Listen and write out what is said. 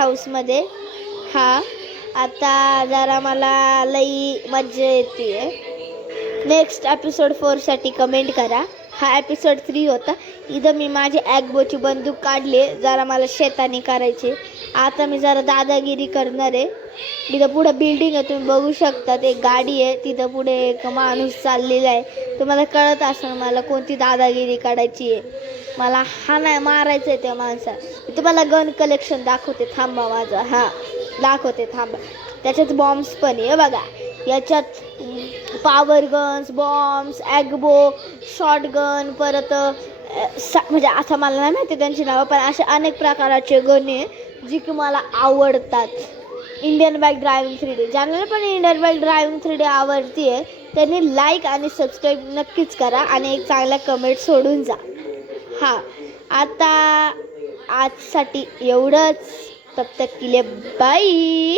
हाऊसमध्ये. हा आता जरा मला लई मज्जा येते. नेक्स्ट एपिसोड 4साठी कमेंट करा. हा एपिसोड 3 होता. इथं मी माझी ॲग्बोची बंदूक काढली, जरा मला शेताने करायचे. आता मी जरा दादागिरी करणार आहे. तिथं पुढं बिल्डिंग आहे, तुम्ही बघू शकता. एक गाडी आहे, तिथं पुढे एक माणूस चाललेला आहे. तुम्हाला कळत असेल मला कोणती दादागिरी काढायची आहे. मला हा नाही मारायचं आहे त्या माणसाला. मी तुम्हाला गन कलेक्शन दाखवते, थांबा माझं. हा दाखवते थांबा. त्याच्यात बॉम्ब्स पण आहे बघा. याच्यात पॉवर गन्स, बॉम्ब्स, ॲग्बो, शॉटगन, परत म्हणजे असं मला नाही माहिती त्यांची नावं, पण असे अनेक प्रकारचे गन आहे जी की मला आवडतात. इंडियन बाईक ड्रायव्हिंग 3D, ज्यांना पण इंडियन बाईक ड्रायव्हिंग 3D आवडती आहे त्यांनी लाईक आणि सबस्क्राईब नक्कीच करा आणि एक चांगला कमेंट सोडून जा. हा आता आजसाठी एवढंच. तब तक के लिए बाय.